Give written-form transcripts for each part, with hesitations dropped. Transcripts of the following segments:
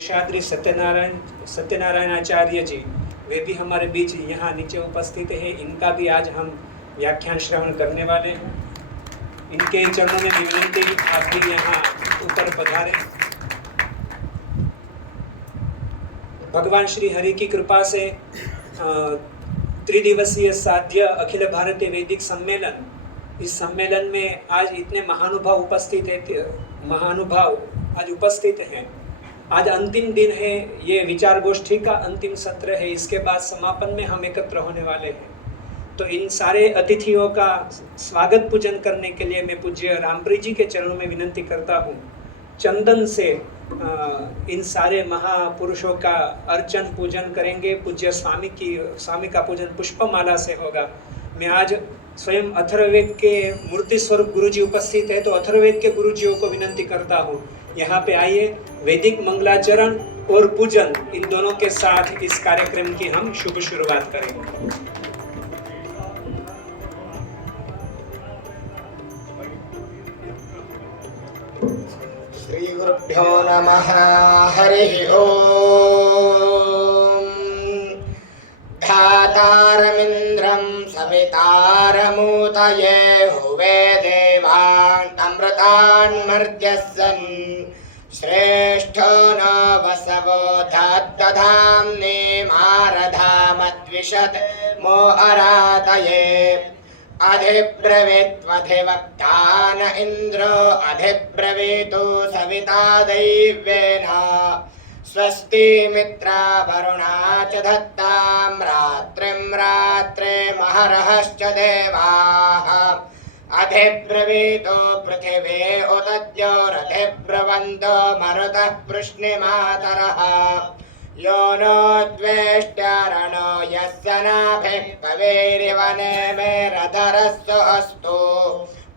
शाद्री सत्यनारायण आचार्य जी, वे भी हमारे बीच यहाँ नीचे उपस्थित है। इनका भी आज हम व्याख्यान श्रवण करने वाले हैं। इनके चरणों में विनती, आप भी यहाँ ऊपर पधारें। भगवान श्री हरि की कृपा से त्रिदिवसीय साध्य अखिल भारतीय वैदिक सम्मेलन, इस सम्मेलन में आज इतने महानुभाव आज उपस्थित हैं। आज अंतिम दिन है, ये विचार गोष्ठी का अंतिम सत्र है। इसके बाद समापन में हम एकत्र होने वाले हैं। तो इन सारे अतिथियों का स्वागत पूजन करने के लिए मैं पूज्य रामप्रीत जी के चरणों में विनती करता हूँ। चंदन से इन सारे महापुरुषों का अर्चन पूजन करेंगे। पूज्य स्वामी का पूजन पुष्पमाला से होगा। मैं आज स्वयं अथर्ववेद के मूर्ति स्वरूप गुरुजी उपस्थित है, तो अथर्ववेद के गुरुजियों को विनती करता हूँ, यहाँ पे आइए। वैदिक मंगलाचरण और पूजन, इन दोनों के साथ इस कार्यक्रम की हम शुभ शुरुआत करेंगे। श्री गुरुभ्यो नमः। हरिः ओम्। ध्यातारमिन्द्रं सवितारमूतये हुवे देवान् अमृतान्मर्त्यस्सन् श्रेष्ठो न वसवो दधाम्ने मारधामद्विषत् मो अरातये अधिब्रवीत्वधिवक्ता न इन्द्रो अधिब्रवीतु सविता दैव्येन स्वस्ति मित्रा वरुणा च धत्तां रात्रिं रात्रे महर्षश्च देवाः अधिब्रवीतो पृथिवी उदद्योरधिब्रवन्तो मरुतः पृश्निमातरः यो नो द्वेष्ट्यारणो यस्य नाभिः कवेरिवने मे रधरस्व अस्तु।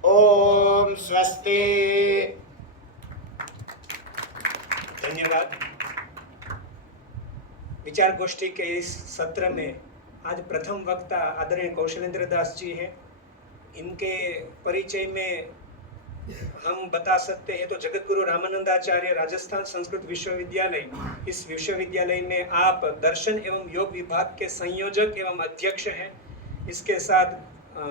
ओम स्वस्ति। धन्यवाद। विचार गोष्ठी के इस सत्र में आज प्रथम वक्ता आदरणीय कौशलेंद्र दास जी हैं। इनके परिचय में हम बता सकते हैं तो जगतगुरु रामानंदाचार्य राजस्थान संस्कृत विश्वविद्यालय, इस विश्वविद्यालय में आप दर्शन एवं योग विभाग के संयोजक एवं अध्यक्ष हैं। इसके साथ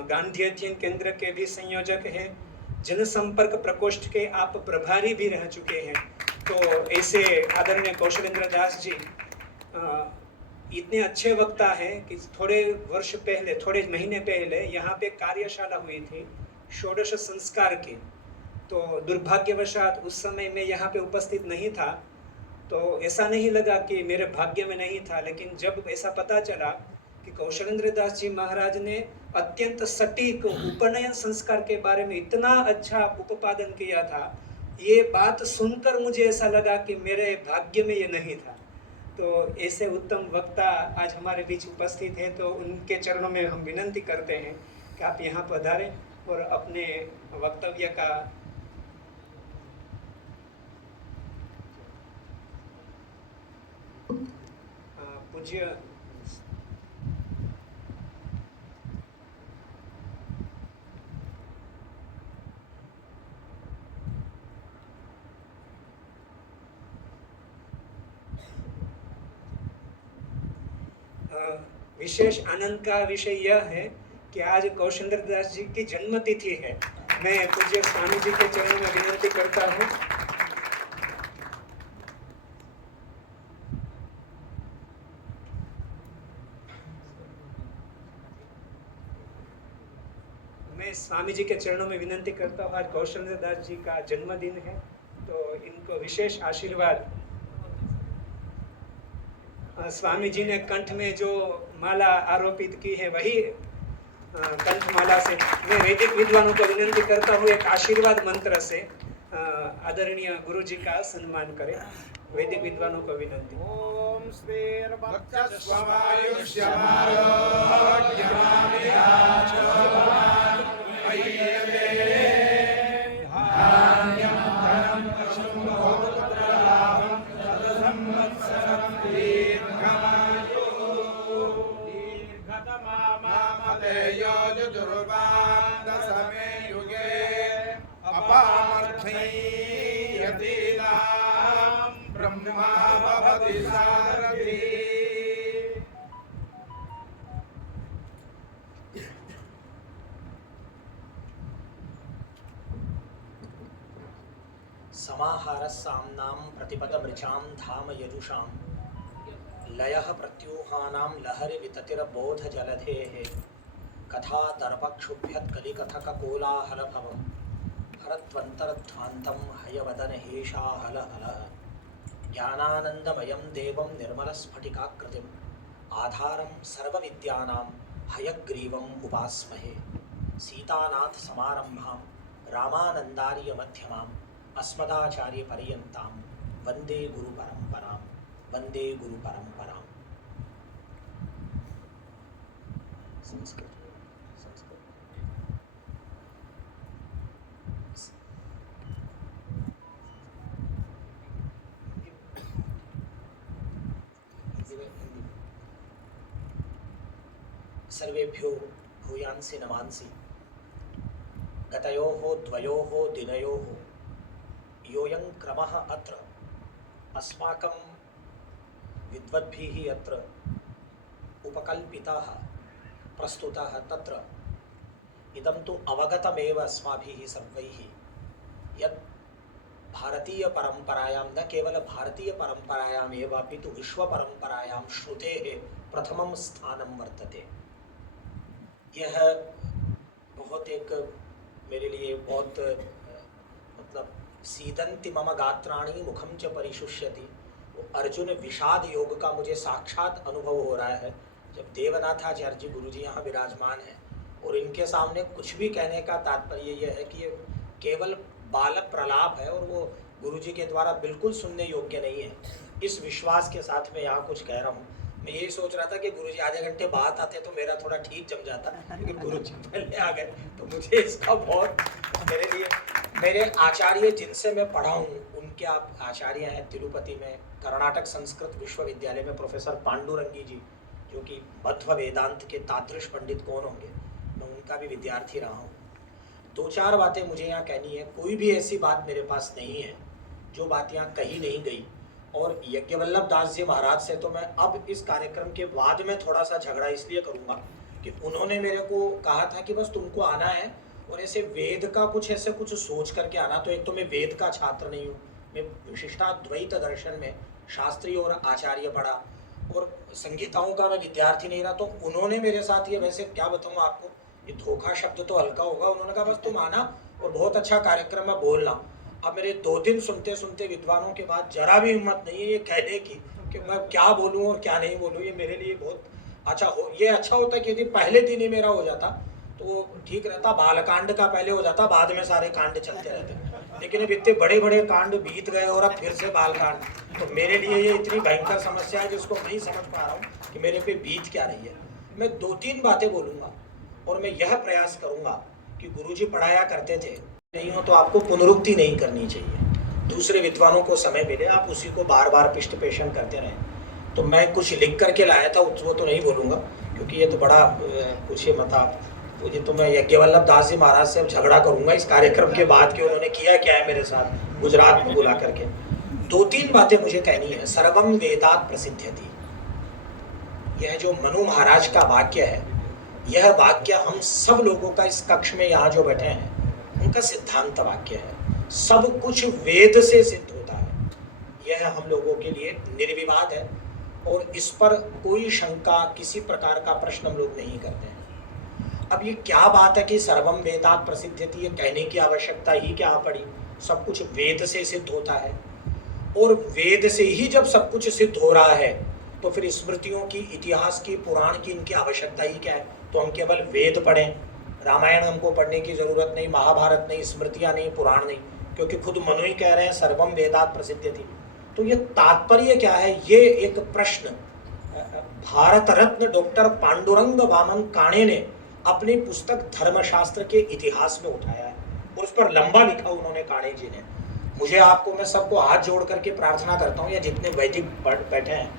गांधी अध्ययन केंद्र के भी संयोजक हैं। जनसंपर्क प्रकोष्ठ के आप प्रभारी भी रह चुके हैं। तो ऐसे आदरणीय कौशलेंद्र दास जी इतने अच्छे वक्ता हैं कि थोड़े महीने पहले यहाँ पे कार्यशाला हुई थी षोडश संस्कार की। तो दुर्भाग्यवशात उस समय मैं यहाँ पे उपस्थित नहीं था, तो ऐसा नहीं लगा कि मेरे भाग्य में नहीं था। लेकिन जब ऐसा पता चला कि कौशलेंद्र दास जी महाराज ने अत्यंत सटीक उपनयन संस्कार के बारे में इतना अच्छा उपादन किया था, ये बात सुनकर मुझे ऐसा लगा कि मेरे भाग्य में ये नहीं था। तो ऐसे उत्तम वक्ता आज हमारे बीच उपस्थित है, तो उनके चरणों में हम विनती करते हैं कि आप यहाँ पधारें और अपने वक्तव्य का पूज्य विशेष आनंद का विषय यह है कि आज कौशलेंद्र दास जी की जन्म तिथि है। मैं पूज्य स्वामी जी के चरणों में विनती करता हूँ, स्वामी जी के चरणों में विनती करता हूँ। आज कौशलेंद्र दास जी का जन्मदिन है, तो इनको विशेष आशीर्वाद। स्वामी जी ने कंठ में जो माला आरोपित की है, वही कंठमाला से मैं वैदिक विद्वानों को विनती करता हूँ, एक आशीर्वाद मंत्र से आदरणीय गुरु जी का सम्मान करें। वैदिक विद्वानों को विनती। ओम भवति सारथी। समाहारस्साम्नां प्रतिपदमृचां धाम यजुषां लयः प्रत्यूहानां लहरि विततिर्बोधजलधेः कथा दर्पक्षुभ्यत्कलिकथककोलाहलभवं हरत्वन्तरध्वान्तं हयवदनहेशाहलहलः ज्ञानानन्दमयं देवं निर्मलस्फटिकाकृतिम् आधारं सर्वविद्यानां हयग्रीवम् उपास्महे सीतानाथसमारम्भां रामानन्दार्यमध्यमाम् अस्मदाचार्यपर्यन्तां वन्दे गुरुपरम्परां वन्दे गुरुपरम्पराम्। संस्कृत सर्वेभ्यो भूयांसि नमांसि गतयोः द्वयोः दिनयोः योऽयं क्रमः अत्र अस्माकं विद्वद्भिः अत्र उपकल्पितः प्रस्तुतः तत्र इदं तु अवगतमेव अस्माभिः सर्वैः यत् भारतीयपरम्परायां न केवल भारतीयपरम्परायामेव अपितु विश्वपरम्परायां श्रुतेः प्रथमं स्थानं वर्तते। यह बहुत एक मेरे लिए बहुत मतलब सीदंति मम गात्राणि मुखम च परिशुष्यति, अर्जुन विषाद योग का मुझे साक्षात अनुभव हो रहा है जब देवनाथाचार्य जी गुरु जी यहाँ विराजमान हैं और इनके सामने कुछ भी कहने का तात्पर्य यह है कि ये केवल बाल प्रलाप है और वो गुरु जी के द्वारा बिल्कुल सुनने योग्य नहीं है। इस विश्वास के साथ मैं यहाँ कुछ कह रहा हूँ। मैं यही सोच रहा था कि गुरुजी आधे घंटे बाद आते तो मेरा थोड़ा ठीक जम जाता, लेकिन गुरुजी पहले आ गए तो मुझे इसका बहुत मेरे लिए मेरे आचार्य जिनसे मैं पढ़ा हूँ उनके आप आचार्य हैं तिरुपति में कर्नाटक संस्कृत विश्वविद्यालय में प्रोफेसर पांडुरंगी जी, जो कि मध्व वेदांत के तादृश पंडित कौन होंगे, मैं उनका भी विद्यार्थी रहा हूँ। दो चार बातें मुझे यहाँ कहनी है। कोई भी ऐसी बात मेरे पास नहीं है जो बात यहाँ कही नहीं गई। और यज्ञवल्लभ दास जी महाराज से तो मैं अब इस कार्यक्रम के बाद में थोड़ा सा झगड़ा इसलिए करूँगा कि उन्होंने मेरे को कहा था कि बस तुमको आना है और ऐसे वेद का कुछ ऐसे कुछ सोच करके आना। तो एक तो मैं वेद का छात्र नहीं हूँ, मैं विशिष्टाद्वैत दर्शन में शास्त्री और आचार्य पढ़ा और संगीताओं का मैं विद्यार्थी नहीं रहा। तो उन्होंने मेरे साथ ये, वैसे क्या बताऊँ आपको, ये धोखा शब्द तो हल्का होगा, उन्होंने कहा बस तुम आना और बहुत अच्छा कार्यक्रम में बोलना। अब मेरे 2 दिन सुनते सुनते विद्वानों के बाद जरा भी हिम्मत नहीं है ये कहने की कि मैं क्या बोलूँ और क्या नहीं बोलूँ। ये मेरे लिए बहुत अच्छा ये अच्छा होता कि यदि पहले दिन ही मेरा हो जाता तो ठीक रहता, बालकांड का पहले हो जाता, बाद में सारे कांड चलते रहते। लेकिन अब इतने बड़े बड़े कांड बीत गए और अब फिर से बालकांड, तो मेरे लिए ये इतनी भयंकर समस्या है जिसको नहीं समझ पा रहा हूँ कि मेरे पे बीत क्या रही है। मैं 2-3 बातें बोलूँगा और मैं यह प्रयास करूँगा कि गुरुजी पढ़ाया करते थे, नहीं हो तो आपको पुनरुक्ति नहीं करनी चाहिए। दूसरे विद्वानों को समय मिले, आप उसी को बार बार पिष्ट पेशन करते रहें। तो मैं कुछ लिख करके लाया था, वो तो नहीं बोलूँगा क्योंकि ये तो बड़ा कुछ ये मतलब ये तो मैं यज्ञवल्लभ दास जी महाराज से अब झगड़ा करूँगा इस कार्यक्रम के बाद कि उन्होंने किया क्या है मेरे साथ गुजरात में बुला करके। 2-3 बातें मुझे कहनी है। सर्वम वेदात प्रसिद्ध्यति, यह जो मनु महाराज का वाक्य है, यह वाक्य हम सब लोगों का इस कक्ष में यहाँ जो बैठे हैं उनका सिद्धांत वाक्य है। सब कुछ वेद से सिद्ध होता है, यह हम लोगों के लिए निर्विवाद है और इस पर कोई शंका, किसी प्रकार का प्रश्न हम लोग नहीं करते हैं। अब ये क्या बात है कि सर्वम वेदात प्रसिद्ध्यति, ये कहने की आवश्यकता ही क्या पड़ी? सब कुछ वेद से सिद्ध होता है और वेद से ही जब सब कुछ सिद्ध हो रहा है तो फिर स्मृतियों की, इतिहास की, पुराण की इनकी आवश्यकता ही क्या है? तो हम केवल वेद पढ़ें, रामायण हमको पढ़ने की जरूरत नहीं, महाभारत नहीं, स्मृतियाँ नहीं, पुराण नहीं, क्योंकि खुद मनु ही कह रहे हैं सर्वम वेदात प्रसिद्ध्यति। तो ये तात्पर्य क्या है? ये एक प्रश्न भारत रत्न डॉक्टर पांडुरंग वामन काणे ने अपनी पुस्तक धर्मशास्त्र के इतिहास में उठाया है और उस पर लंबा लिखा उन्होंने, काणे जी ने। मुझे आपको, मैं सबको हाथ जोड़ करके प्रार्थना करता हूँ, या जितने वैदिक बैठे हैं,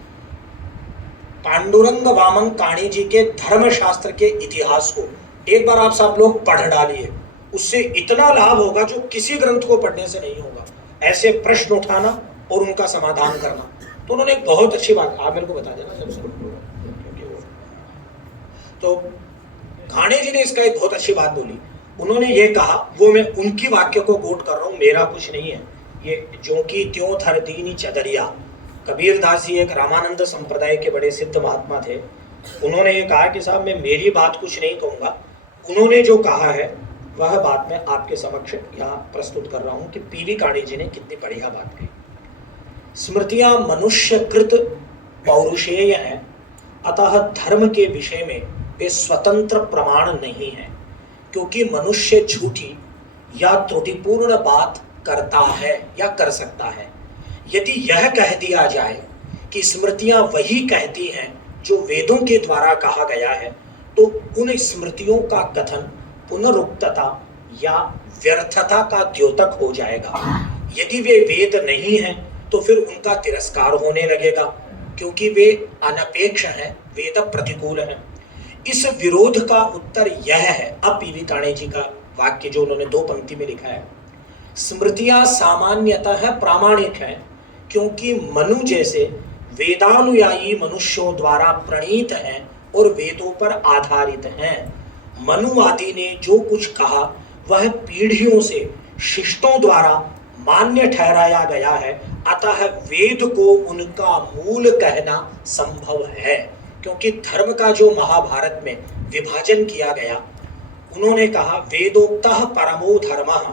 पांडुरंग वामन काणे जी के धर्मशास्त्र के इतिहास को एक बार आप सब लोग पढ़ डालिए। उससे इतना लाभ होगा जो किसी ग्रंथ को पढ़ने से नहीं होगा। ऐसे प्रश्न उठाना और उनका समाधान करना, तो उन्होंने एक बहुत अच्छी बात, आप मेरे को बता देना जब शुरू क्योंकि वो, तो घाणे जी ने इसका एक बहुत अच्छी बात बोली। उन्होंने ये कहा, वो मैं उनकी वाक्य को कोट कर रहा हूँ, मेरा कुछ नहीं है ये, जो कि त्यों थर दीनी चदरिया। कबीर दास जी एक रामानंद संप्रदाय के बड़े सिद्ध महात्मा थे। उन्होंने ये कहा कि साहब मैं मेरी बात कुछ नहीं कहूँगा, उन्होंने जो कहा है वह बात मैं आपके समक्ष यहाँ प्रस्तुत कर रहा हूँ कि पीवी काणे जी ने कितनी बढ़िया बात कही। स्मृतियां मनुष्यकृत पौरुषेय हैं, अतः धर्म के विषय में वे स्वतंत्र प्रमाण नहीं है, क्योंकि मनुष्य झूठी या त्रुटिपूर्ण बात करता है या कर सकता है। यदि यह कह दिया जाए कि स्मृतियां वही कहती हैं जो वेदों के द्वारा कहा गया है, तो उन स्मृतियों का कथन पुनरुक्तता या व्यर्थता का द्योतक हो जाएगा। यदि वे वेद नहीं हैं तो फिर उनका तिरस्कार होने लगेगा, क्योंकि वे अनपेक्ष हैं, वेद प्रतिकूल हैं। इस विरोध का उत्तर यह है, अब पीवी काणे जी का वाक्य जो उन्होंने 2 पंक्ति में लिखा है, स्मृतियां सामान्यतः प्रामाणिक हैं, क्योंकि मनु जैसे वेदानुयायी मनुष्यों द्वारा प्रणीत हैं और वेदों पर आधारित हैं। मनु आदि ने जो कुछ कहा वह पीढ़ियों से शिष्टों द्वारा मान्य ठहराया गया है, अतः वेद को उनका मूल कहना संभव है। क्योंकि धर्म का जो महाभारत में विभाजन किया गया, उन्होंने कहा वेदोक्तः परमो धर्मः,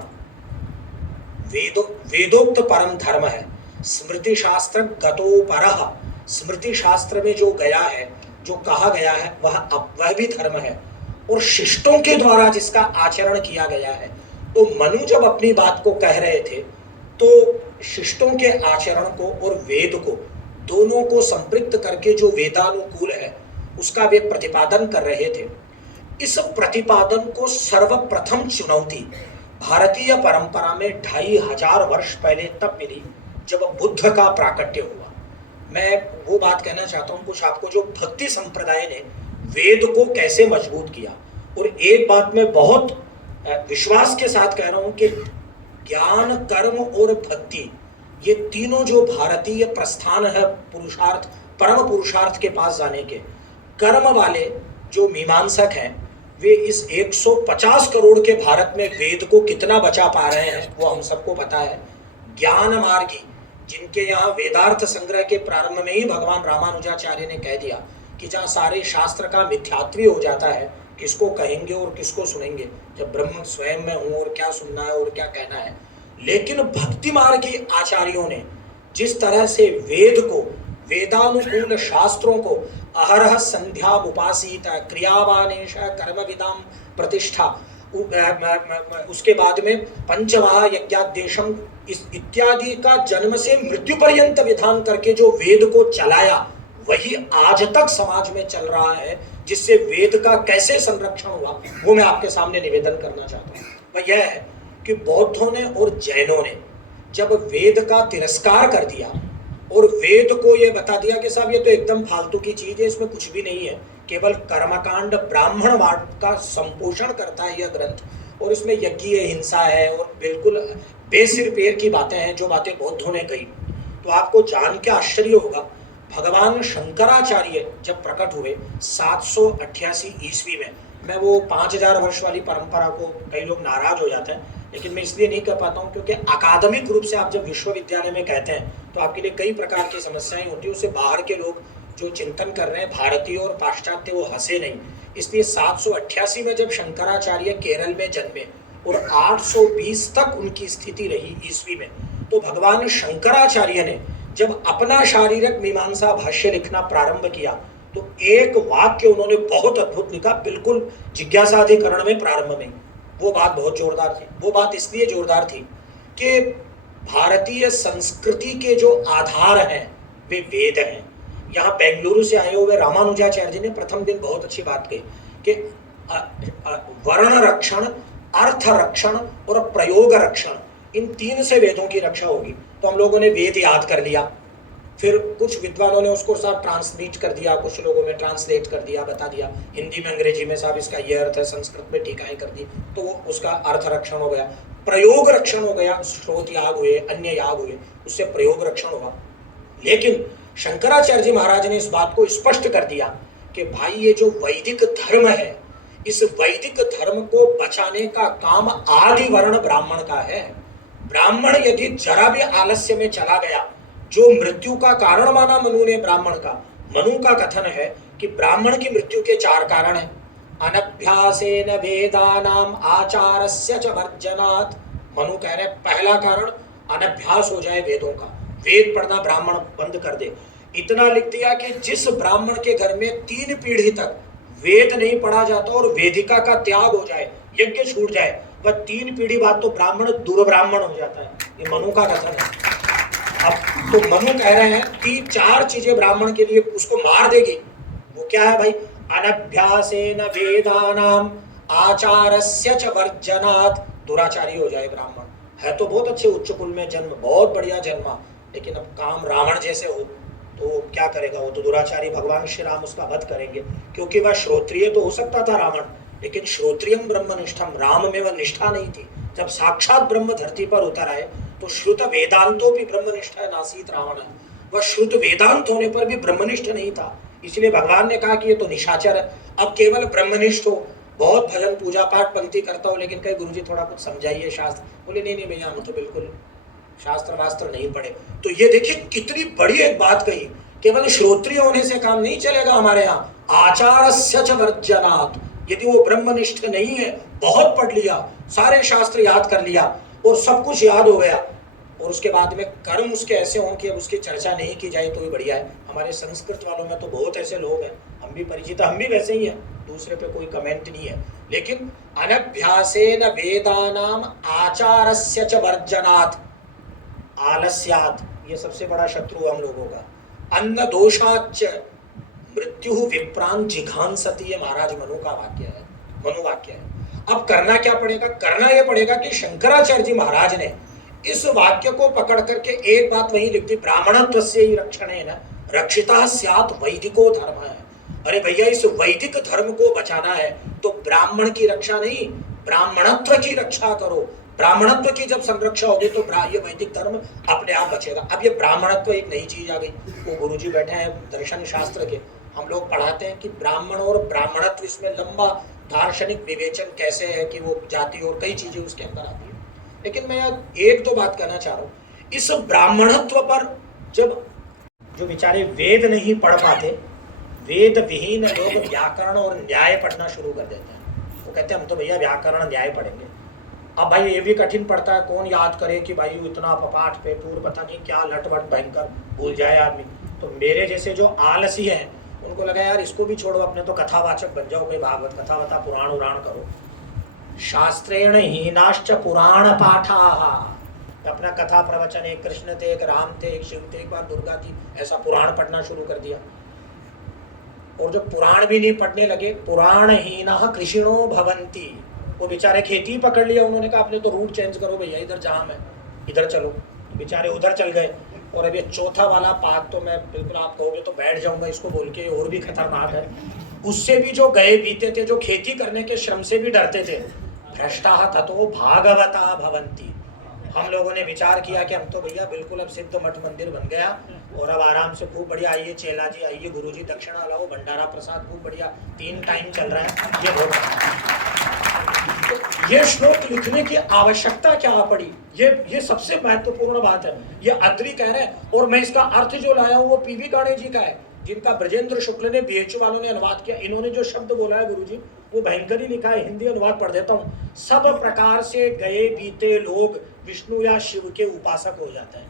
वेदोक्त परम धर्म है, स्मृति शास्त्र गतो परः, स्मृति शास्त्र में जो गया है, जो कहा गया है वह भी धर्म है, और शिष्टों के द्वारा जिसका आचरण किया गया है। तो मनु जब अपनी बात को कह रहे थे तो शिष्टों के आचरण को और वेद को दोनों को संपृक्त करके जो वेदानुकूल है उसका वे प्रतिपादन कर रहे थे। इस प्रतिपादन को सर्वप्रथम चुनौती भारतीय परंपरा में 2500 वर्ष पहले तब मिली जब बुद्ध का प्राकट्य हुआ। मैं वो बात कहना चाहता हूँ कुछ आपको, जो भक्ति संप्रदाय ने वेद को कैसे मजबूत किया। और एक बात मैं बहुत विश्वास के साथ कह रहा हूँ कि ज्ञान, कर्म और भक्ति, ये तीनों जो भारतीय प्रस्थान है पुरुषार्थ, परम पुरुषार्थ के पास जाने के, कर्म वाले जो मीमांसक हैं वे इस 150 करोड़ के भारत में वेद को कितना बचा पा रहे हैं वो हम सबको पता है। ज्ञान मार्गी, जिनके यहाँ वेदार्थ संग्रह के प्रारंभ में ही भगवान रामानुजाचार्य ने कह दिया कि जहाँ सारे शास्त्र का मिथ्यात्व हो जाता है, किसको कहेंगे और किसको सुनेंगे, जब ब्रह्म स्वयं में हूँ और क्या सुनना है और क्या कहना है। लेकिन भक्ति मार्गी आचार्यों ने जिस तरह से वेद को, वेदानुकूल शास्त्रों को अहरह संध्या उपासित क्रियावानेश कर्मविदाम प्रतिष्ठा, उसके बाद में पंचवाह यज्ञादेशम इत्यादि का जन्म से मृत्यु पर्यंत विधान करके जो वेद को चलाया, वही आज तक समाज में चल रहा है। जिससे वेद का कैसे संरक्षण हुआ वो मैं आपके सामने निवेदन करना चाहता हूँ। वह यह है कि बौद्धों ने और जैनों ने जब वेद का तिरस्कार कर दिया और वेद को ये बता दिया कि साहब ये तो एकदम फालतू की चीज है, इसमें कुछ भी नहीं है, केवल कर्मकांड ब्राह्मणवाद का संपोषण करता है यह ग्रंथ, और इसमें यज्ञीय हिंसा है और बिल्कुल बेसिर पैर की बातें हैं जो बातें बौद्धों ने कही। तो आपको जान के आश्चर्य होगा, भगवान शंकराचार्य जब प्रकट हुए 788 ईस्वी में, मैं वो 5000 वर्ष वाली परंपरा को कई लोग नाराज हो जाते हैं, लेकिन मैं इसलिए नहीं कह पाता हूँ क्योंकि अकादमिक रूप से आप जब विश्वविद्यालय में कहते हैं तो आपके लिए कई प्रकार की समस्याएं होती है। उससे बाहर के लोग जो चिंतन कर रहे हैं भारतीय और पाश्चात्य, वो हंसे नहीं। इसलिए 788 में जब शंकराचार्य केरल में जन्मे और 820 तक उनकी स्थिति रही ईस्वी में, तो भगवान शंकराचार्य ने जब अपना शारीरिक मीमांसा भाष्य लिखना प्रारंभ किया तो एक वाक्य उन्होंने बहुत अद्भुत लिखा, बिल्कुल जिज्ञासाधिकरण में प्रारंभ में। वो बात बहुत जोरदार थी। वो बात इसलिए जोरदार थी कि भारतीय संस्कृति के जो आधार हैं वे वेद हैं। यहाँ बेंगलुरु से आए हुए रामानुजाचार्य जी ने प्रथम दिन बहुत अच्छी बात कही कि वर्ण रक्षण, अर्थ रक्षण और प्रयोग रक्षण, इन 3 से वेदों की रक्षा होगी। तो हम लोगों ने वेद याद कर लिया, फिर कुछ विद्वानों ने उसको साहब ट्रांसलेट कर दिया, कुछ लोगों ने ट्रांसलेट कर दिया, बता दिया हिंदी में, अंग्रेजी में, साहब इसका ये अर्थ है, संस्कृत में टीकाएं कर दी, तो वो उसका अर्थ रक्षण हो गया। प्रयोग रक्षण हो गया, स्रोत याग हुए, अन्य याग हुए, उससे प्रयोग रक्षण होगा। लेकिन शंकराचार्य जी महाराज ने इस बात को स्पष्ट कर दिया कि भाई ये जो वैदिक धर्म है, इस वैदिक धर्म को बचाने का काम आदि वर्ण ब्राह्मण का है। ब्राह्मण यदि जरा भी आलस्य में चला गया, जो मृत्यु का कारण माना मनु ने ब्राह्मण का, मनु का कथन है कि ब्राह्मण की मृत्यु के 4 कारण हैं। अनभ्यासेन वेदानाम आचारस्य च वर्जनात्। मनु कह रहे पहला कारण अनभ्यास हो जाए वेदों का, वेद पढ़ना ब्राह्मण बंद कर दे। इतना लिख दिया कि जिस ब्राह्मण के घर में 3 पीढ़ी तक वेद नहीं पढ़ा जाता और वेदिका का त्याग हो जाए, यज्ञ छूट जाए, वह 3 पीढ़ी बाद तो ब्राह्मण दुर्ब्राह्मण हो जाता है। ये मनु का कथन है। अब तो मनु कह रहे हैं कि 4 चीजें ब्राह्मण के लिए उसको मार देगी। वो क्या है भाई? अनभ्यासेन वेदानाम आचारस्य च वर्जनात्। दुराचारी हो जाए ब्राह्मण। है तो बहुत अच्छे उच्च कुल में जन्म, बहुत बढ़िया जन्मा, लेकिन अब काम रावण जैसे हो तो क्या करेगा? वो तो दुराचारी। भगवान श्री राम उसका वध करेंगे, क्योंकि वह श्रोत्रिय तो हो सकता था रावण, लेकिन श्रोत्रियम ब्रह्मनिष्ठम, राम में वह निष्ठा नहीं थी। जब साक्षात ब्रह्म धरती पर उतर आए तो श्रुत वेदांतों भी ब्रह्मनिष्ठा नासीत रावण है। वह श्रुत वेदांत होने पर भी ब्रह्मनिष्ठ नहीं था, इसलिए भगवान ने कहा कि ये तो निशाचर है। अब केवल ब्रह्मनिष्ठ हो, बहुत भजन पूजा पाठ पंक्ति करता हो, लेकिन कहीं गुरुजी थोड़ा कुछ समझाइए शास्त्र। बोले नहीं भैया, हम तो बिल्कुल शास्त्र वास्त्र नहीं पढ़े। तो ये देखिए कितनी बड़ी एक बात कही, केवल श्रोत्रिय होने से काम नहीं चलेगा हमारे यहाँ। आचारस्य च वर्जनात्। यदि वो ब्रह्मनिष्ठ नहीं है, बहुत पढ़ लिया, सारे शास्त्र याद कर लिया और सब कुछ याद हो गया, और उसके बाद में कर्म उसके ऐसे हों कि अब उसकी चर्चा नहीं की जाए तो ही बढ़िया है। हमारे संस्कृत वालों में तो बहुत ऐसे लोग हैं, हम भी परिचित, हम भी वैसे ही हैं, दूसरे पे कोई कमेंट नहीं है। लेकिन अनभ्यासेन वेदानाम आचारस्य च वर्जनात्, आलस्यात्, ये सबसे बड़ा शत्रु हम लोगों का। अन्न दोषाच्च मृत्यु विप्रान जिघांसति, ये महाराज मनु का वाक्य है, मनु वाक्य है। अब करना क्या पड़ेगा? करना यह पड़ेगा कि शंकराचार्य जी महाराज ने इस वाक्य को पकड़ करके एक बात वही लिख दी, ब्राह्मणत्वस्य ही रक्षणेन रक्षिता स्यात् वैदिको धर्म है। अरे भैया, इस वैदिक धर्म को बचाना है तो ब्राह्मण की रक्षा नहीं, ब्राह्मणत्व की रक्षा करो। ब्राह्मणत्व की जब संरक्षा होगी तो ये वैदिक धर्म अपने आप बचेगा। अब ये ब्राह्मणत्व एक नई चीज आ गई। वो गुरुजी बैठे हैं दर्शन शास्त्र के, हम लोग पढ़ाते हैं कि ब्राह्मण और ब्राह्मणत्व, इसमें लंबा दार्शनिक विवेचन कैसे है कि वो जाति और कई चीजें उसके अंदर आती है। लेकिन मैं एक दो बात कहना चाह रहा हूँ, इस ब्राह्मणत्व पर जब जो बेचारे वेद नहीं पढ़ पाते, वेद विहीन लोग व्याकरण और न्याय पढ़ना शुरू कर देते हैं। वो कहते हैं हम तो भैया व्याकरण न्याय पढ़ेंगे। अब भाई ये भी कठिन पड़ता है, कौन याद करे कि भाई इतना पाठ पे पूर्व पता नहीं क्या लटवट भयंकर भूल जाए आदमी। तो मेरे जैसे जो आलसी हैं उनको लगा यार इसको भी छोड़ो, अपने तो कथावाचक बन जाओ, कोई भागवत कथा वथा पुराण उराण करो। शास्त्रेण हीनाश्च पुराण पाठाः, अपना कथा प्रवचन, एक कृष्ण थे, एक राम थे, एक शिव थे, एक बार दुर्गा थी, ऐसा पुराण पढ़ना शुरू कर दिया। और जब पुराण भी नहीं पढ़ने लगे, पुराणहीनः कृषिणो भवन्ति, वो बेचारे खेती पकड़ लिया, उन्होंने कहा अपने तो रूट चेंज करो भैया, इधर जाम है, इधर चलो, बेचारे उधर चल गए। और अब ये चौथा वाला पाठ तो मैं बिल्कुल, आप कहोगे तो बैठ जाऊंगा इसको बोल के, और भी खतरनाक है। उससे भी जो गए बीते थे, जो खेती करने के श्रम से भी डरते थे, भ्रष्टाः ततो भागवता भवन्ति। हम लोगों ने विचार किया कि हम तो भैया बिल्कुल अब सिद्ध मठ मंदिर बन गया और अब आराम से खूब बढ़िया, आइए चेला जी, आइए गुरु जी दक्षिणा लाओ, भंडारा प्रसाद खूब बढ़िया 3 टाइम चल रहा है, ये बहुत। तो ये श्लोक लिखने की आवश्यकता क्या पड़ी, ये सबसे महत्वपूर्ण बात है। ये अत्रि कह रहे हैं, और मैं इसका अर्थ जो लाया हूँ वो पीवी गाणे जी का है, जिनका ब्रजेंद्र शुक्ल ने बीएचयू वालों ने अनुवाद किया। इन्होंने जो शब्द बोला है गुरुजी, वो भयंकर ही लिखा है, हिंदी अनुवाद पढ़ देता हूँ। सब प्रकार से गए बीते लोग विष्णु या शिव के उपासक हो जाते हैं।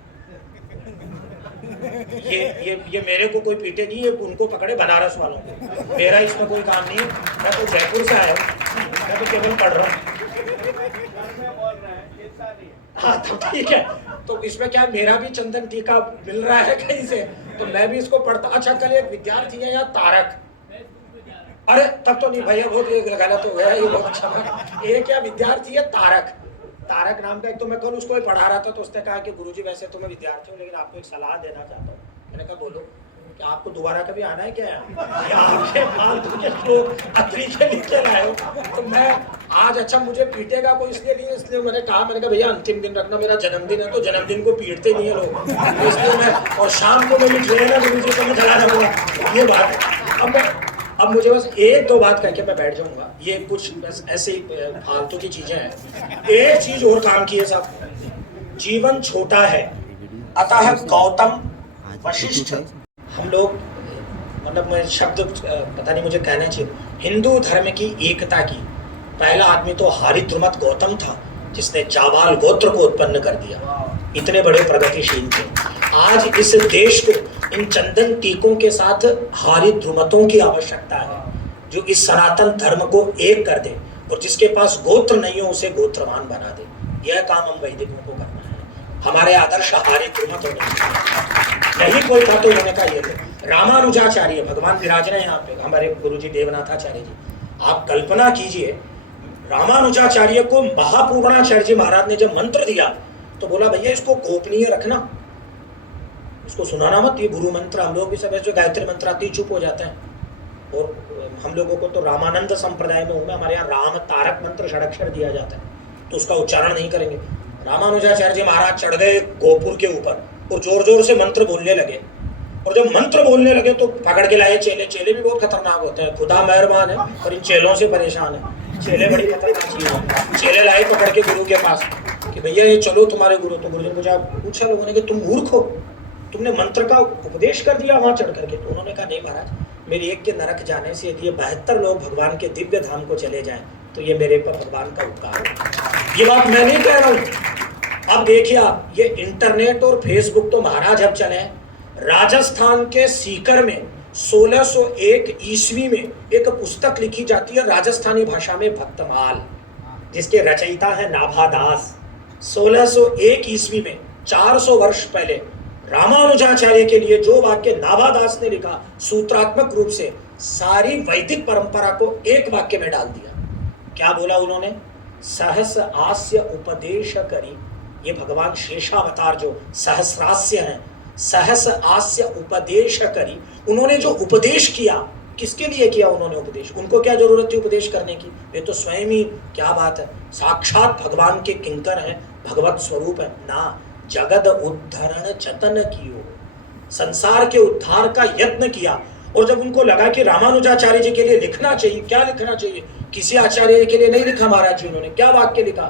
ये मेरे को कोई पीटे नहीं है, उनको पकड़े बनारस वालों को, मेरा इसमें कोई काम नहीं है। मैं तो जयपुर से आया हूँ, मैं तो केवल पढ़ रहा हूँ। हाँ तो ठीक है, तो इसमें क्या मेरा भी चंदन टीका मिल रहा है कहीं से, तो मैं भी इसको पढ़ता। अच्छा, कल एक विद्यार्थी है यहाँ तारक, अरे तब तो नहीं भैया, बहुत गलत हो गया, ये बहुत अच्छा। एक क्या विद्यार्थी है तारक, तारक नाम का, एक तो मैं कल उसको पढ़ा रहा था, तो उसने कहा कि गुरुजी वैसे तो मैं विद्यार्थी हूँ लेकिन आपको एक सलाह देना चाहता हूँ। मैंने कहा बोलो, कि आपको दोबारा कभी आना है क्या? आपके फालतू के श्लोक अत्रि के लिख के लाए हो, तो मैं आज अच्छा मुझे पीटेगा कोई इसलिए नहीं, इसलिए मैंने कहा भैया अंतिम दिन रखना, मेरा जन्मदिन है, तो जन्मदिन को पीटते नहीं है लोग, तो इसलिए मैं, और शाम को मेरी ट्रेन है गुरु जी को मैं चला जाऊंगा, ये बात है। अब मुझे बस एक दो बात कह के मैं बैठ जाऊंगा, ये कुछ बस ऐसे ही फालतू की चीजें हैं। एक चीज और काम की है साहब, जीवन छोटा है, अतः गौतम वशिष्ठ, हम लोग मतलब मैं शब्द पता नहीं मुझे कहना चाहिए, हिंदू धर्म की एकता की पहला आदमी तो हरिद्रुमत गौतम था, जिसने जावाल गोत्र को उत्पन्न कर दिया, इतने बड़े प्रगतिशील थे। आज इस देश को इन चंदन टीकों के साथ हरिद्रुमतों की आवश्यकता है, जो इस सनातन धर्म को एक कर दे, और जिसके पास गोत्र नहीं हो उसे गोत्रवान बना दे। यह काम हम वैदिकों को करना है। हमारे आदर्श हरिद्रुमत होने चाहिए, नहीं कोई था तो उन्होंने कहा ये थे रामानुजाचार्य, भगवान विराज रहे यहाँ पे, हमारे गुरुजी देवनाथाचार्य जी। आप कल्पना कीजिए, रामानुजाचार्य को महापूर्णाचार्य जी महाराज ने जब मंत्र दिया तो बोला भैया इसको गोपनीय रखना, इसको सुनाना मत, ये गुरु मंत्र। हम लोग भी सब ऐसे गायत्री मंत्र आते ही चुप हो जाते हैं, और हम लोगों को तो रामानंद संप्रदाय में होगा, हमारे यहाँ राम तारक मंत्र षडक्षर दिया जाता है, तो उसका उच्चारण नहीं करेंगे। रामानुजाचार्य जी महाराज चढ़ गए गोपुर के ऊपर और जोर जोर से मंत्र बोलने लगे, और जब मंत्र बोलने लगे तो पकड़ के लाए चेले। चेले भी बहुत खतरनाक होते हैं, खुदा मेहरबान है और इन चेलों से परेशान है। चेले बड़ी खतरनाक चीज है। चेले लाए पकड़ के गुरु के पास कि भैया ये चलो तुम्हारे गुरु। तो गुरु जी ने पूछा लोगों ने कि तुम मूर्ख हो, तुमने मंत्र का उपदेश कर दिया वहां चढ़ करके। तो उन्होंने कहा नहीं महाराज, मेरे एक के नरक जाने से यदि ये 72 लोग भगवान के दिव्य धाम को चले जाएं तो ये मेरे पर भगवान का उपकार है। ये बात मैं नहीं कह रहा हूं। अब देखिए आप, ये इंटरनेट और फेसबुक तो महाराज अब चले। राजस्थान के सीकर में 1601 ईस्वी में एक पुस्तक लिखी जाती है राजस्थानी भाषा में, भक्तमाल, जिसके रचयिता है नाभादास। 1601 ईस्वी में 400 वर्ष पहले रामानुजाचार्य के लिए जो वाक्य नाभादास ने लिखा, सूत्रात्मक रूप से सारी वैदिक परंपरा को एक वाक्य में डाल दिया। क्या बोला उन्होंने? सहस आस्य उपदेश करी। ये भगवान शेषावतार जो सहस्रास्य हैं, सहस आस्य उपदेश करी। उन्होंने जो उपदेश किया, किसके लिए किया उन्होंने उपदेश? उनको क्या जरूरत थी उपदेश करने की? वे तो स्वयं ही, क्या बात है, साक्षात भगवान के किंकर हैं, भगवत स्वरूप है ना। जगद उद्धरण चतन कियो, संसार के उद्धार का यत्न किया। और जब उनको लगा कि रामानुजाचार्य जी के लिए लिखना चाहिए, क्या लिखना चाहिए, किसी आचार्य के लिए नहीं लिखा महाराज जी। उन्होंने क्या वाक्य लिखा?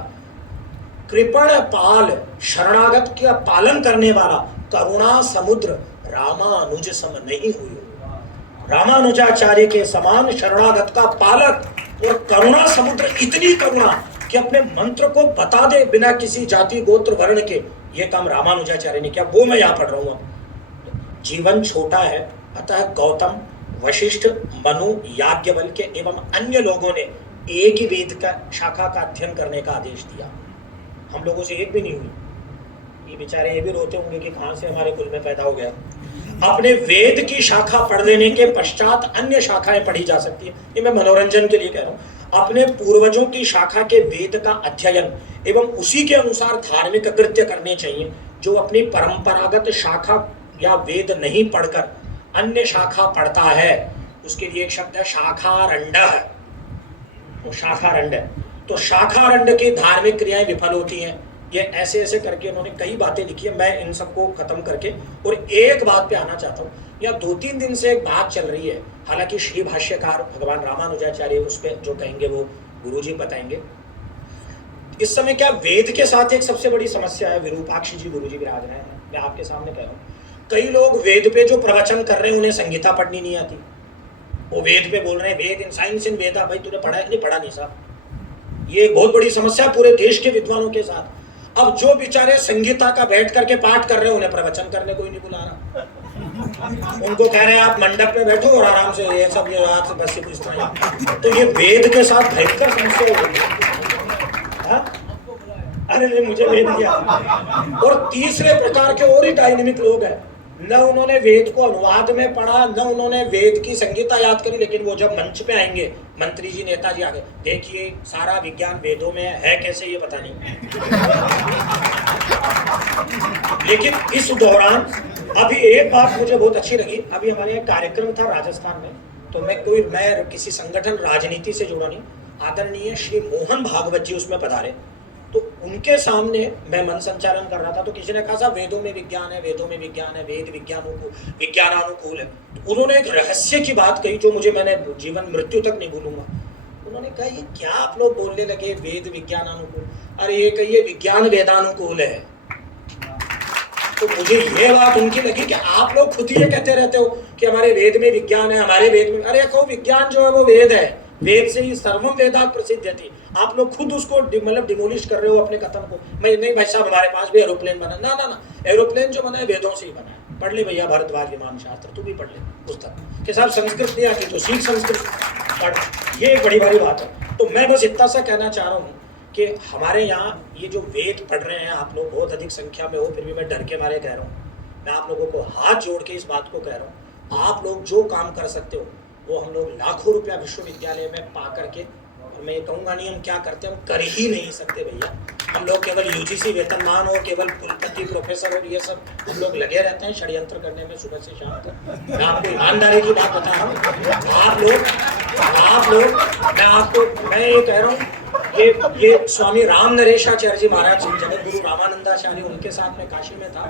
कृपण पाल, शरणागत का पालन करने वाला, करुणा समुद्र रामानुज सम नहीं हुई। रामानुजाचार्य के समान शरणागत का पालक और करुणा समुद्र, इतनी करुणा कि अपने मंत्र को बता दे बिना किसी जाति गोत्र वर्ण के। ये काम रामानुजाचार्य ने किया, वो मैं यहाँ पढ़ रहा हूँ। जीवन छोटा है, अतः गौतम, वशिष्ठ, मनु, याज्ञवल्क्य एवं अन्य लोगों ने एक ही वेद का शाखा का अध्ययन करने का आदेश दिया। हम लोगों से एक भी नहीं हुई। ये बेचारे ये भी रोते होंगे कि कहां से हमारे कुल में पैदा हो गया। अपने वेद की शाखा पढ़ लेने के पश्चात अन्य शाखाएं पढ़ी जा सकती है। ये मैं मनोरंजन के लिए कह रहा हूँ। अपने पूर्वजों की शाखा के वेद का अध्ययन एवं उसी के अनुसार धार्मिक कृत्य करने चाहिए। जो अपनी परंपरागत शाखा या वेद नहीं पढ़कर अन्य शाखा पढ़ता है, उसके लिए एक शब्द है शाखारंड। तो शाखारंड, तो शाखारंड की धार्मिक क्रियाएं विफल होती हैं। ये ऐसे ऐसे करके उन्होंने कई बातें लिखी है। मैं इन सबको खत्म करके और एक बात पे आना चाहता हूँ। या 2-3 दिन से एक बात चल रही है, हालांकि श्री भाष्यकार भगवान रामानुजाचार्य उस पर जो कहेंगे वो गुरुजी बताएंगे। इस समय क्या वेद के साथ एक सबसे बड़ी समस्या है। विरूपाक्ष जी गुरुजी विराज रहे हैं, मैं आपके सामने कह रहा हूँ। कई लोग वेद पे जो प्रवचन कर रहे हैं उन्हें संहिता पढ़नी नहीं आती। वो वेद पे बोल रहे हैं वेद इन साइंस इन वेदा। भाई तूने पढ़ा है? नहीं पढ़ा नहीं साहब। ये एक बहुत बड़ी समस्या है पूरे देश के विद्वानों के साथ। अब जो बेचारे संगीता का बैठ करके पाठ कर रहे हैं, उन्हें प्रवचन करने कोई नहीं बुला रहा। उनको कह रहे हैं आप मंडप पे बैठो और आराम से ये सब ये रात से बस से पूछता है। तो ये वेद के साथ भयंकर समस्या हो गई। अरे नहीं, मुझे वेद दिया। और तीसरे प्रकार के और ही डायनेमिक लोग हैं। न उन्होंने वेद को अनुवाद में पढ़ा, न उन्होंने वेद की संगीता याद करी, लेकिन वो जब मंच पे आएंगे, मंत्री जी नेताजी आगे, देखिए सारा विज्ञान वेदों में है कैसे ये पता नहीं। लेकिन इस दौरान अभी एक बात मुझे बहुत अच्छी लगी। अभी हमारे यहाँ कार्यक्रम था राजस्थान में, तो मैं किसी संगठन राजनीति से जुड़ा नहीं, आदरणीय श्री मोहन भागवत जी उसमें पधारे, तो उनके सामने मैं मन संचालन कर रहा था, तो किसी ने कहा साहब वेदों में विज्ञान है, वेदों में विज्ञान है, वेद विज्ञानानुकूल है। तो उन्होंने एक रहस्य की बात कही जो मुझे मैंने जीवन मृत्यु तक नहीं भूलूंगा। उन्होंने कहा ये क्या आप लोग बोलने लगे वेद विज्ञानानुकूल, अरे ये कहिए विज्ञान वेदानुकूल है। तो मुझे ये बात उनकी लगी कि आप लोग खुद ही ये कहते रहते हो कि हमारे वेद में विज्ञान है, हमारे वेद में, अरे कहो विज्ञान जो है वो वेद है, वेद से ही सर्वम वेदात प्रसिद्ध थी। आप लोग खुद उसको मतलब डिमोलिश कर रहे हो अपने कथन को। मैं नहीं भाई साहब हमारे पास भी एरोप्लेन बना, ना ना ना, एरोप्लेन जो बना है वेदों से ही बना है। पढ़ ले भैया भारद्वाज विमान शास्त्र, तू भी पढ़ ले पुस्तक के साथ, संस्कृत नहीं आती तो सीख संस्कृत पढ़, ये एक बड़ी भारी बात है। तो मैं बस इतना सा कहना चाह रहा हूँ कि हमारे यहाँ ये जो वेद पढ़ रहे हैं आप लोग बहुत अधिक संख्या में हो, फिर भी मैं डर के मारे कह रहा हूँ, मैं आप लोगों को हाथ जोड़ के इस बात को कह रहा हूँ, आप लोग जो काम कर सकते हो वो हम लोग लाखों रुपया विश्वविद्यालय में पा करके, और मैं ये कहूँगा नहीं हम क्या करते, हम कर ही नहीं सकते भैया। हम लोग केवल यूजीसी वेतनमान हो, केवल कुलपति प्रोफेसर और ये सब हम लोग लगे रहते हैं षड्यंत्र करने में सुबह से शाम तक। मैं आपको ईमानदारी की बात बता रहा हूँ, मैं ये कह रहा हूँ, ये स्वामी राम नरेशाचार्य जी महाराज जी, जगत गुरु रामानंदाचार्य, उनके साथ में काशी में था,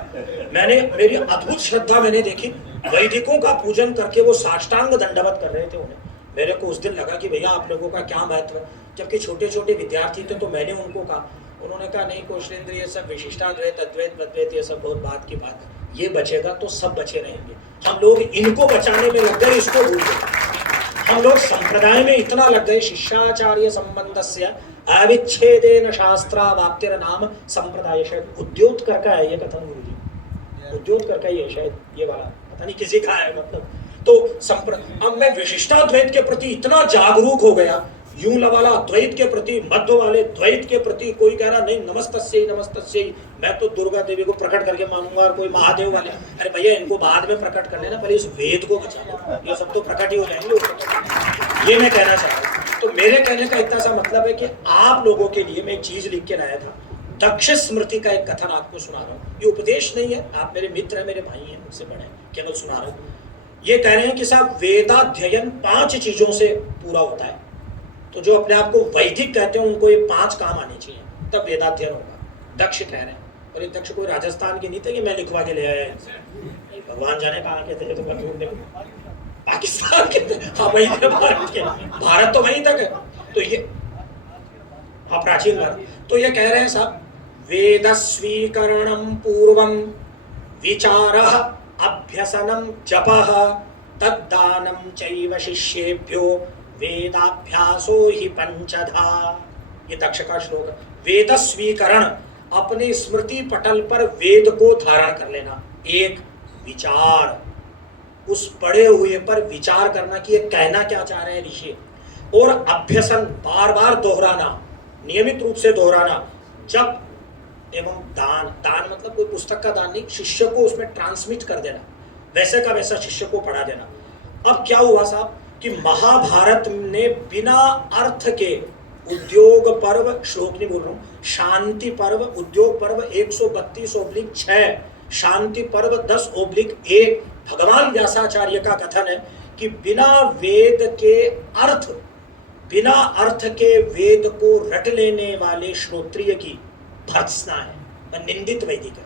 मेरी अद्भुत श्रद्धा मैंने देखी, वैदिकों का पूजन करके वो साष्टांग दंडवत कर रहे थे उन्हें। मेरे को उस दिन लगा कि भैया आप लोगों का क्या महत्व है, जबकि छोटे छोटे विद्यार्थी थे। तो मैंने उनको कहा, उन्होंने कहा नहीं कौशलेंद्र ये सब विशिष्टाद्वैत अद्वैत अद्वैत ये सब बहुत बात की बात है, ये बचेगा तो सब बचे रहेंगे। हम लोग इनको बचाने में लग गए, इसको भूल गए। हम लोग संप्रदाय में इतना लग गए, शिष्याचार्य संबंधस्य अविच्छेदेन शास्त्रावाप्तिर नाम संप्रदाय, शायद उद्योतकर का है ये कथन गुरु जी, उद्योतकर का ही है शायद ये वाला, पता नहीं किसी का है मतलब। तो अब मैं विशिष्टाद्वैत के प्रति इतना जागरूक हो गया, यूं वाला द्वैत के प्रति, मध्य वाले द्वैत के प्रति, कोई कह रहा नहीं नमस्तस्यै, मैं तो दुर्गा देवी को प्रकट करके मानूंगा, और कोई महादेव वाले, अरे भैया इनको बाद में प्रकट कर लेना, पहले इस वेद को बचा लो, ये सब तो प्रकट ही हो जाएंगे। ये मैं कहना चाह रहा हूँ। तो मेरे कहने का इतना सा मतलब है कि आप लोगों के लिए मैं एक चीज लिख के लाया था, दक्ष स्मृति का एक कथन आपको सुना रहा हूँ। ये उपदेश नहीं है, आप मेरे मित्र हैं, मेरे भाई हैं, मुझसे बड़े हैं, केवल सुना रहा हूँ। ये कह रहे हैं कि साहब वेदाध्ययन 5 चीजों से पूरा होता है, तो जो अपने आप को वैदिक कहते हैं उनको ये 5 काम आने चाहिए, तब वेदाध्ययन होगा। दक्ष कह रहे हैं, और ये दक्ष कोई राजस्थान के नहीं थे कि मैं लिखवा के ले आया, भगवान जाने कहाँ के थे, तो मैं ढूंढने पाकिस्तान के थे, हाँ वही थे, भारत के, भारत तो वहीं तक है, तो ये हाँ प्राचीन भारत। तो ये कह रहे हैं साहब वेद स्वीकरणम पूर्वम विचारः अभ्यसनम जपः तद्दानं चैव शिष्येभ्यो वेदाभ्यासो ही पंचधा। ये दक्ष का श्लोक है। वेद स्वीकरण, अपने स्मृति पटल पर वेद को धारण कर लेना। एक विचार, उस पढ़े हुए पर विचार करना कि ये कहना क्या चाह रहे हैं ऋषि। और अभ्यसन, बार बार दोहराना, नियमित रूप से दोहराना। जप एवं दान, दान मतलब कोई पुस्तक का दान नहीं, शिष्य को उसमें ट्रांसमिट कर देना, वैसे का वैसा शिष्य को पढ़ा देना। अब क्या हुआ साहब कि महाभारत ने बिना अर्थ के उद्योग पर्व, श्लोक नहीं बोल रहा हूँ, शांति पर्व, उद्योग पर्व 132/6, शांति पर्व 10/1, भगवान व्यासाचार्य का कथन है कि बिना वेद के अर्थ, बिना अर्थ के वेद को रट लेने वाले श्रोत्रिय की भर्त्सना है, निंदित वैदिक है।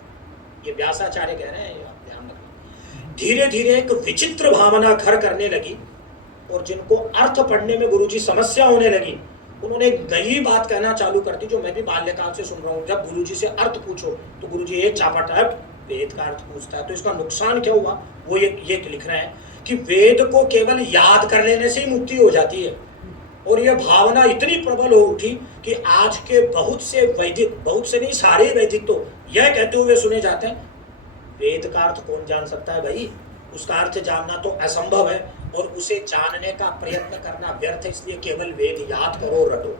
ये व्यासाचार्य कह रहे हैं, आप ध्यान रखना। धीरे धीरे एक विचित्र भावना घर करने लगी, और जिनको अर्थ पढ़ने में गुरुजी समस्या होने लगी, उन्होंने एक नई बात कहना चालू कर दी, जो मैं भी बाल्यकाल से सुन रहा हूँ। जब गुरुजी से अर्थ पूछो तो गुरुजी एक चापट है, वेद का अर्थ पूछता है। तो इसका नुकसान क्या हुआ, वो ये लिख रहे हैं कि वेद को केवल याद कर लेने से ही मुक्ति हो जाती है। और यह भावना इतनी प्रबल हो उठी कि आज के बहुत से वैदिक, बहुत से नहीं सारे वैदिक तो यह कहते हुए सुने जाते हैं, वेद का अर्थ कौन जान सकता है भाई, उसका अर्थ जानना तो असंभव है, और उसे जानने का प्रयत्न करना व्यर्थ है, इसलिए केवल वेद याद करो, रटो।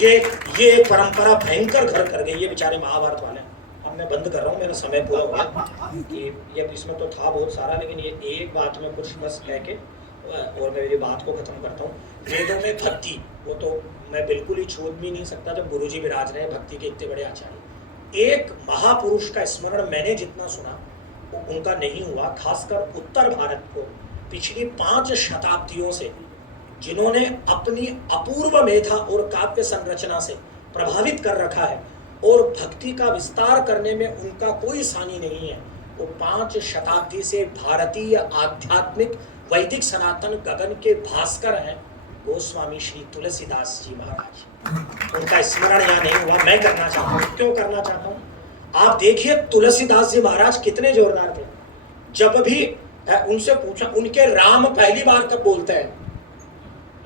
ये परंपरा भयंकर घर कर गई, ये बेचारे महाभारत वाले। अब मैं बंद कर रहा हूँ, मेरा समय पूरा हो गया। ये इसमें तो था बहुत सारा, लेकिन ये एक बात में कुछ बस कह के और मैं मेरी बात को खत्म करता हूँ। वेदों में भक्ति, वो तो मैं बिल्कुल ही छोड़ भी नहीं सकता, जब गुरुजी विराज रहे भक्ति के इतने बड़े आचार्य। एक महापुरुष का स्मरण मैंने जितना सुना उनका नहीं हुआ, खासकर उत्तर भारत को पिछली 5 शताब्दियों से जिन्होंने अपनी अपूर्व मेधा और काव्य संरचना से प्रभावित कर रखा है और भक्ति का विस्तार करने में उनका कोई सानी नहीं है, वो 5 शताब्दी से भारतीय आध्यात्मिक वैदिक सनातन गगन के भास्कर हैं, गोस्वामी श्री तुलसीदास जी महाराज। उनका स्मरण यहाँ नहीं हुआ, मैं करना चाहता हूँ। क्यों करना चाहता हूँ? आप देखिए तुलसीदास जी महाराज कितने जोरदार थे। जब भी उनसे पूछा, उनके राम पहली बार कब बोलते हैं,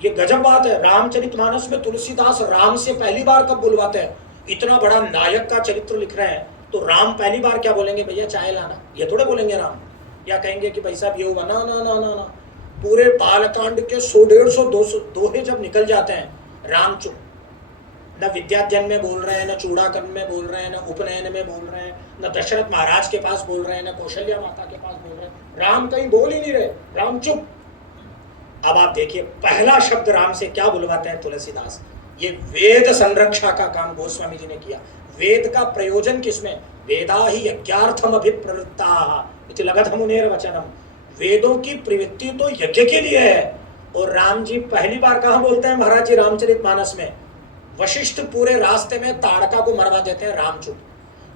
ये गजब बात है। रामचरितमानस में तुलसीदास राम से पहली बार कब बुलवाते हैं? इतना बड़ा नायक का चरित्र लिख रहे हैं तो राम पहली बार क्या बोलेंगे? भैया चाय लाना, ये थोड़े बोलेंगे राम। या कहेंगे कि भाई साहब ये हुआ, ना ना ना ना ना। पूरे बालकांड के 100-150 दोहे जब निकल जाते हैं, राम चुप, न विद्याध्ययन में बोल रहे हैं, न चूड़ाकरण में बोल रहे हैं, न उपनयन में बोल रहे हैं, न दशरथ महाराज के पास बोल रहे हैं, न कौशल्या माता के पास बोल रहे हैं। राम कहीं बोल ही नहीं रहे, राम चुप। अब आप देखिए पहला शब्द राम से क्या बुलवाते हैं तुलसीदास। ये वेद संरक्षा का काम गोस्वामी जी ने किया। वेद का प्रयोजन किसमें? वेदा ही यज्ञार्थम अभिप्रवृत्ताः इति लगधमुनेर वचनम। वेदों की प्रवृत्ति तो यज्ञ के लिए है। और राम जी पहली बार कहाँ बोलते हैं महाराज जी? रामचरितमानस में। वशिष्ठ पूरे रास्ते में ताड़का को मरवा देते हैं, राम चुप।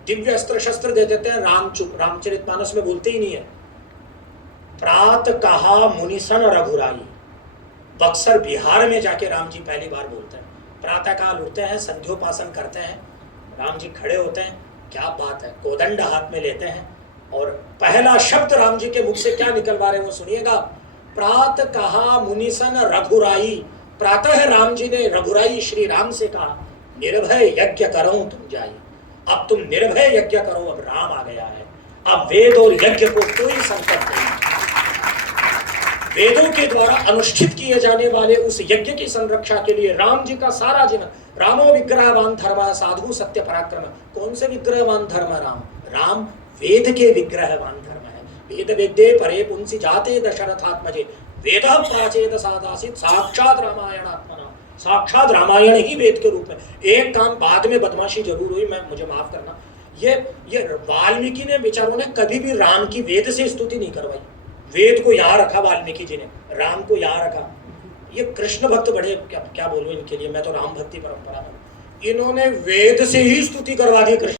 दिव्य अस्त्र शस्त्र दे देते हैं, राम चुप। रामचरितमानस में बोलते ही नहीं है। प्रात कहा मुनिसन रघुराई, बक्सर बिहार में जाके राम जी पहली बार बोलते हैं। प्रातः काल उठते हैं, संध्योपासन करते हैं, राम जी खड़े होते हैं, क्या बात है, कोदंड हाथ में लेते हैं और पहला शब्द राम जी के मुख से क्या निकलवा रहे हैं वो सुनिएगा। प्रात कहा मुनिसन रघुराई। प्रातः राम जी ने रघुराई श्री राम से कहा, निर्भय यज्ञ करो तुम जाई। अब तुम निर्भय यज्ञ करो, अब राम आ गया है। अब वेद और यज्ञ को कोई संकट नहीं। वेदों के द्वारा अनुष्ठित किए जाने वाले उस यज्ञ की संरक्षा के लिए राम जी का सारा जीवन। रामो विग्रहवान धर्म साधु सत्य पराक्रम। कौन से विग्रहवान धर्म? राम। राम वेद के विग्रहवान धर्म है। वेद वेद्ये परे पुंसी जाते दशरथात्मजे वेद प्राचेत सादासित साक्षात रामायणात्मना। साक्षात रामायण ही वेद के रूप में। एक काम बाद में बदमाशी जरूर हुई, मुझे माफ करना, ये वाल्मीकि ने विचारों ने कभी भी राम की वेद से स्तुति नहीं करवाई। वेद को यहाँ रखा वाल्मीकि जी ने, राम को यहाँ रखा। ये कृष्ण भक्त बड़े क्या बोलूं इनके लिए, मैं तो राम भक्ति परंपरा में। इन्होंने वेद से ही स्तुति करवा दी कृष्ण